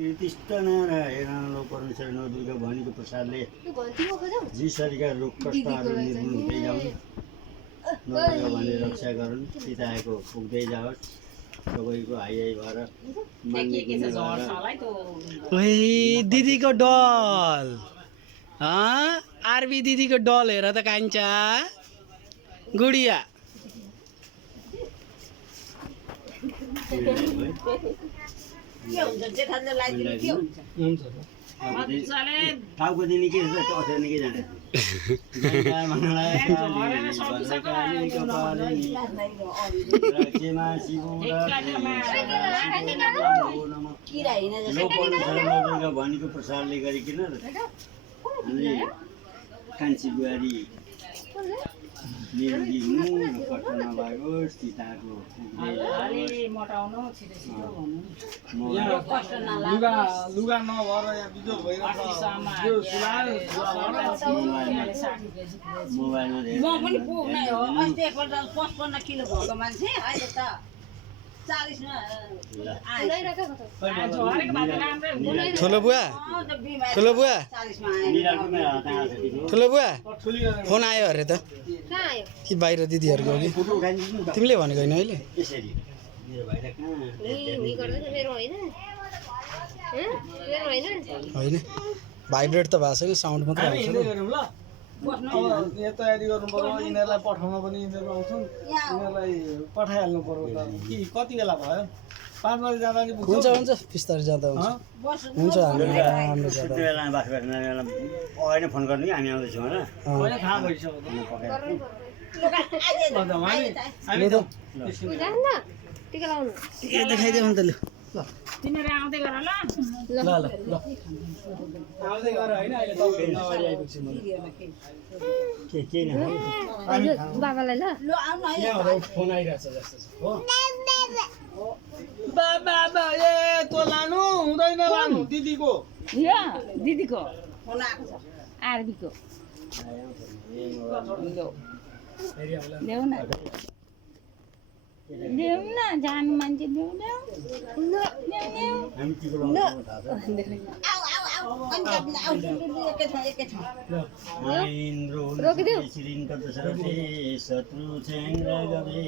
हेर्न परमेश्वर नवदुर्गा भवानीको प्रसादले जी शरीरका रोग कष्टहरू निर्मूल हुँदै जाउन्, नवदुर्गा भवानीले रक्षा गरून्, सीता आएको पुग्दै जाओस्, सबैको हाई भएर दिदीको डल आरबी दिदीको डल हेर त कान्छा गुडिया टाउको दिने के अथेर्ने के जाने भनीको प्रसारले गरिकन कान्छी बुहारी निरोगी हुनु, कष्ट नलागोस्, सीताको लुगा नभएर यहाँ बिजोग मोबाइलमा किलो भएको मान्छे अहिले त 40 मा ठुलो बुवा फोन आयो अरे त कि बाहिर दिदीहरूको कि तिमीले भनेको होइन अहिले होइन भाइब्रेट त भएको छैन साउन्ड मात्रै आउँछ यहाँ तयारी गर्नु पर्यो यिनीहरूलाई पठाउन पनि यिनीहरू आउँछन् यिनीहरूलाई पठाइहाल्नु पर्यो त कि कति बेला भयो 5 बजे जाँदा नि हुन्छ बिस्तारै जाँदा हुन्छ हाम्रो जाँदा बेलामा बास गर्ने बेला अगाडि फोन गर्नु कि हामी आउँदैछौँ होइन होइन थाहा भइसक्यो देखाइदियो भने त लु तिनीहरू आउँदै गर ल आउँदै गर होइन अहिले तपाईँ अगाडि आइपुग्छु म के न बाबालाई ल यहाँ फोन आइरहेछ जस्तो छ हो बाबा ए त्यो लानु हुँदैन लानु दिदीको यो दिदीको आरबीको ल्याउ न जानु मान्छे ल्याउ हामी के बोलाउँछौँ थाहा छ शत्रु छ्याङ्ग्रा गवे